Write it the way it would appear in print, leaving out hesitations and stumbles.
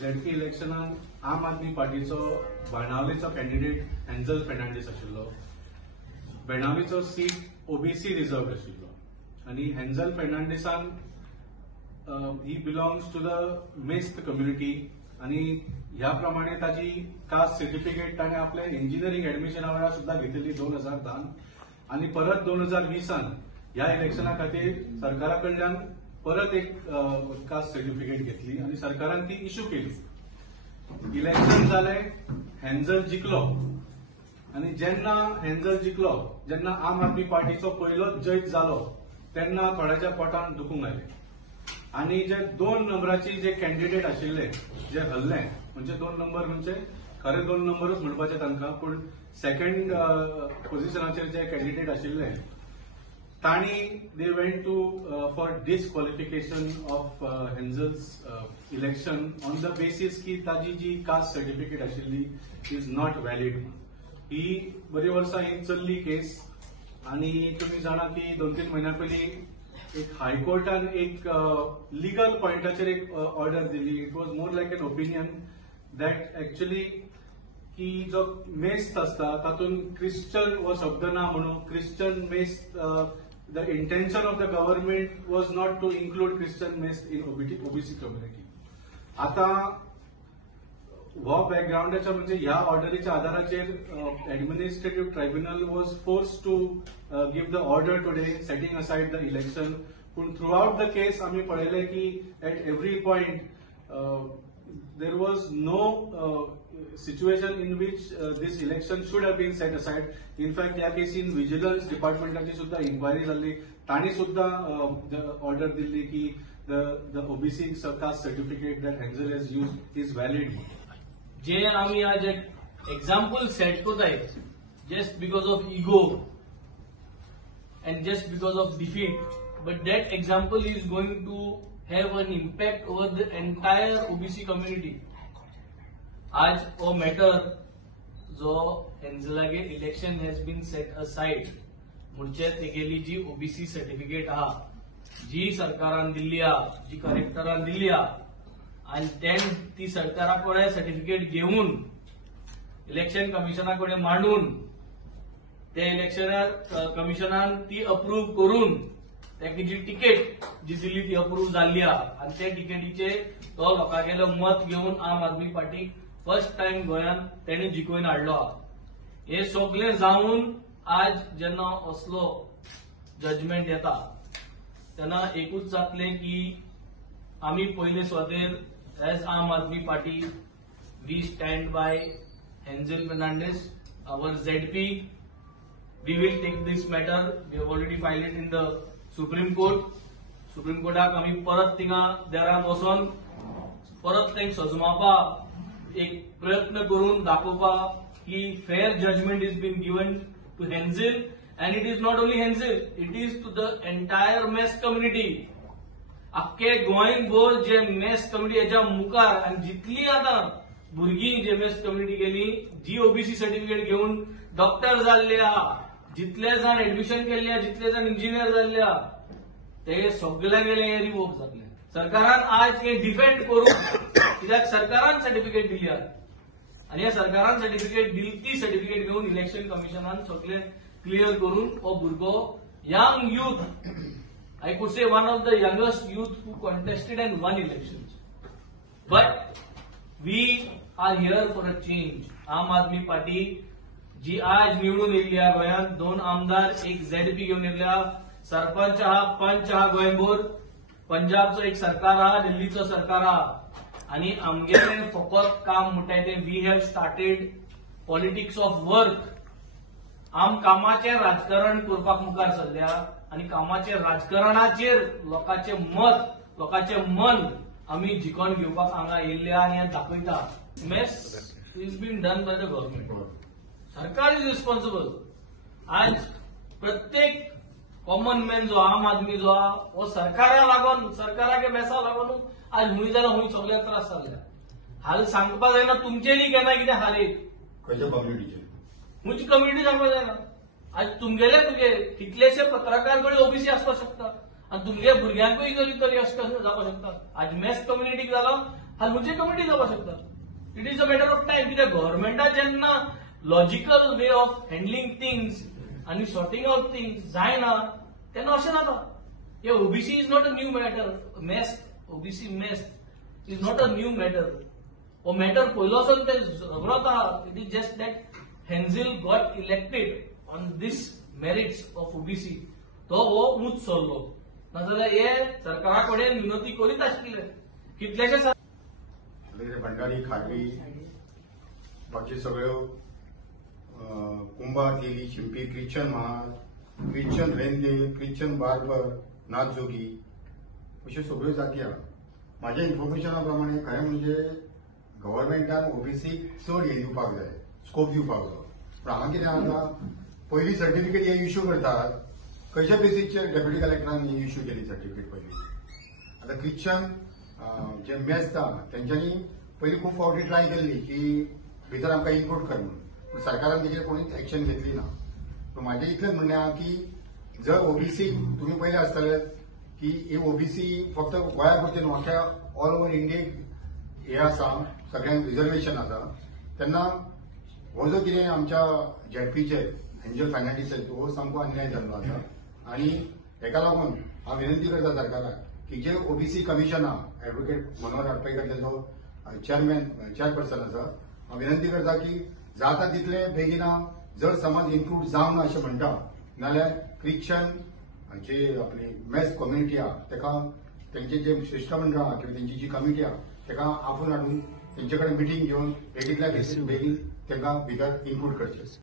ZP इलेक्शनाक आम आदमी पार्टीचो बाणावलेचो candidate हेंझल Fernandes आशिल्लो. बेणावलीचो seat OBC reserved आशिल्लो आनी हेंझल फेर्नांडीसान he belongs to the Mest community आनी ह्या प्रमाणे ताजी कास्ट सर्टिफिकेट ताणें आपल्या इंजिनियरिंग एडमिशना वेळार सुद्दां घेतलेली 2010 आनी परत 2020 ह्या इलेक्शना खातीर सरकारा कडल्यान परत एक कास्ट सर्टिफिकेट घेतली आनी सरकारान ती इश्यू केली. इलेक्शन जालें, हेंझल जिखलो आनी जेन्ना हेंझल जिखलो, जेन्ना आम आदमी पार्टीचो पयलोच जैत जालो तेन्ना थोड्याच्या पोटान दुखूंक आयलें आनी जे 2 नंबराचे जे कॅन्डिडेट आशिल्ले जे हरले, म्हणजे 2 नंबर म्हणजे खरे 2 नंबरच म्हणपाचे तांकां, पूण सेकंड पोझिशनाचेर जे कॅन्डिडेट आशिल्ले तांणी they went to for disqualification of Hanzel's election on the basis की ताजी जी कास्ट सर्टिफिकेट आशिल्ली इज नॉट व्हॅलिड. ही बरी वर्सां ही चल्ली केस आनी तुमी जाणा की 2-3 म्हयन्या पयलीं एक हायकोर्टान एक लिगल पॉइंटाचेर एक ऑर्डर दिली. It was more like an opinion that actually की जो मेस्त आसता तातूंत क्रिश्चन हो शब्द ना म्हणून क्रिश्चन मेस्त the intention of the government was not to include Christian mest in OBC community. आता हो बॅकग्राऊंडाच्या म्हणजे ह्या ऑर्डरीच्या आधाराचेर administrative tribunal was force to give the order today setting aside the election. पूण थ्रू आउट द केस आम्ही पळयलें की at every point there was no situation in which this election should have been set aside. In fact, या casein vigilance डिपार्टमेंटाची सुद्धा inquiry जाल्ली, तांणी सुद्धा order Delhi की the OBC caste certificate that Heंझल has used is valid. जे आम्ही आज एक एक्झाम्पल सेट कोताय just because of ego and just because of defeat, but that example is going to have an impact over the entire OBC community. आज वो matter जो हेंझलागे election has been set aside म्हणजे तेगेली जी OBC certificate आहा जी सरकारान दिल्ली आहा, जी कलेक्टरान दिल्ली आहा आनी तेन ती सरकारा कडेन सर्टिफिकेट घेवन इलेक्शन कमिशना कडेन मांडून ते इलेक्शन कमिशनान ती अप्रूव्ह करून त्याची जी तिकेट जी दिल्ली ती अप्रूव्ह जाल्ली आहा आनी त्या तिकेटीचे तो लोकांगेलो मत घेवन आम आदमी पार्टी फर्स्ट टाइम गोंयान तेणे जिखून हाडलो आहा. हे सगळें जावन आज जेन्ना असलो जजमेंट येता तेन्ना एकूच जातलें की आमी पयले सुवातेर as Aam Aadmi Party we stand by Hanzel Fernandes, our ZP. We will take this matter. We have already filed it in the Supreme Court. Supreme कोर्टाक आमी परत थिंगा देरान वचोन परत तेंक सजमावपा एक प्रयत्न करून दाखोवपा की fair judgement is been given to Hanzel and it is not only Hanzel, it is to the entire Mest community. अख्खे गोंयभर जे मेस्ट कम्युनिटी हेच्या मुखार आनी जितली आतां भुरगीं जे मेस्ट कम्युनिटी गेली जी ओबीसी सर्टिफिकेट घेवन डॉक्टर जाल्ले आहा, जितले जाण एडमिशन केल्ले आहा, जितले जाण इंजिनियर जाल्ले आहा, ते सगळ्यांगेले हे रिवोक जातले. सरकारान आज हे डिफेंड करून कित्याक सरकारान सर्टिफिकेट दिली आनी ह्या सरकारान सर्टिफिकेट दिली ती सर्टिफिकेट घेवन इलेक्शन कमिशनान सगळे क्लियर करून हो भुरगो young youth, I could say one of the youngest youth who contested and won election. But we are here for a change. Aam Aadmi party जी आज निवडून येयल्ली आहा गोंयांत, 2 आमदार, एक ZP घेवन येयल्ले आहा, सरपंच आहा, पंच आहा गोंयभर, पंजाबचो एक सरकार आहा, दिल्लीचो सरकार आहा आनी आमगेलें फकत काम म्हणटाय तें we have started politics of work. आम कामाचें राजकारण करपाक मुखार सरल्या आनी कामाच्या राजकारणाचेर लोकांचें मत, लोकांचें मन आमी जिखोन घेवपाक हांगा येयल्ले आनी हें दाखयता. Mess is been done by the government. सरकार इज रिस्पॉन्सिबल. आज प्रत्येक कॉमन मॅन जो आम आदमी जो आहा हो सरकारा लागून, सरकाराके बेसा लागून आज हुंय जाल्यार हुंय सगळ्याक त्रास जाल्ले. हाल सांगपा जायना तुमचेरय केन्ना कितें हालयत खंयच्या कम्युनिटीचेर, हुंयची कम्युनिटी सांगपा जायना. आज तुमगेले कितलेशे पत्रकार कडेन ओबीसी आसपाक शकता आनी तुमगे भुरग्यांकूय तरी अशें जावपाक शकता. आज मेस्ट कम्युनिटीक जालो हा लुचे कमिटी जावपाक शकता. It is a matter of time. कित्याक गव्हर्नमेंटात जेन्ना logical way of handling things आणि सॉर्टिंग आउट थिंग्स जायना तेन्ना अशें जाता. हे OBC is not a new matter. OBC Mest is not a new matter. हो मॅटर पयलोसून ते झगडत आहा. It is just that Hanzel got elected on this merits of OBC. तो हो मूच चल्लो. नाजाल्यार हे सरकारा कडेन विनंती करीत आशिल्ले कितलेशे भंडारी खारवी बाकी सगळ्यो कुंभार तेली शिंपी ख्रिश्चन महाल ख्रिश्चन रेंदे ख्रिश्चन बार्बर नाथजोगी अश्यो सगळ्यो जाती आहा. म्हाज्या इन्फॉर्मेशना प्रमाणे खरें म्हणजे गव्हर्नमेंटान ओबीसी चड हे दिवपाक जाय, स्कोप दिवपाक जाय. पूण हांगा कितें जाता पयलीं सर्टिफिकेट हे इश्यू करतात खंयच्या बेसीसचेर डेप्युटी कलेक्टरान ही इश्यू केली सर्टिफिकेट पयलीं. आतां ख्रिश्चन जे मेस्त आहा तेंच्यांनी पयलीं खूब फावटी ट्राय केल्ली की भितर आमकां इनक्लूड कर म्हणून. पूण सरकारान तेजेर कोणीच एक्शन घेतली ना. पूण म्हाजें इतलेंच म्हणणें आहा की जर ओबीसी तुमी पयले आसतले की ही ओबीसी फक्त गोंया पुरते न्हू अख्ख्या ऑल ओव्हर इंडियेक हे आसा सगळ्यांक रिजर्वेशन आसा तेन्ना हो जो कितें आमच्या झेडपीचे एंजल फायनान्सीस हो सामको अन्याय जाल्लो आसा. आनी हेका लागून हांव विनंती करता सरकाराक की जे ओबीसी कमिशन आहा एडवोकेट मनोहर आडपयकर तेजो चेअरपर्सन आसा. हांव विनंती करता की जाता तितले बेगिना जर समज इन्क्लूड जावना अशें म्हणटा नाल्यार ख्रिश्चन जे आपली मेस्त कम्युनिटी आहा तेका तेंचे जे शिष्टमंडळ आहा किंवा तेंची जी कमिटी आहा तेका आफून हाडून तेंचे कडेन मिटींग घेवन बेगींतल्या बेगीन तेंका भितर इन्क्लूड करचें.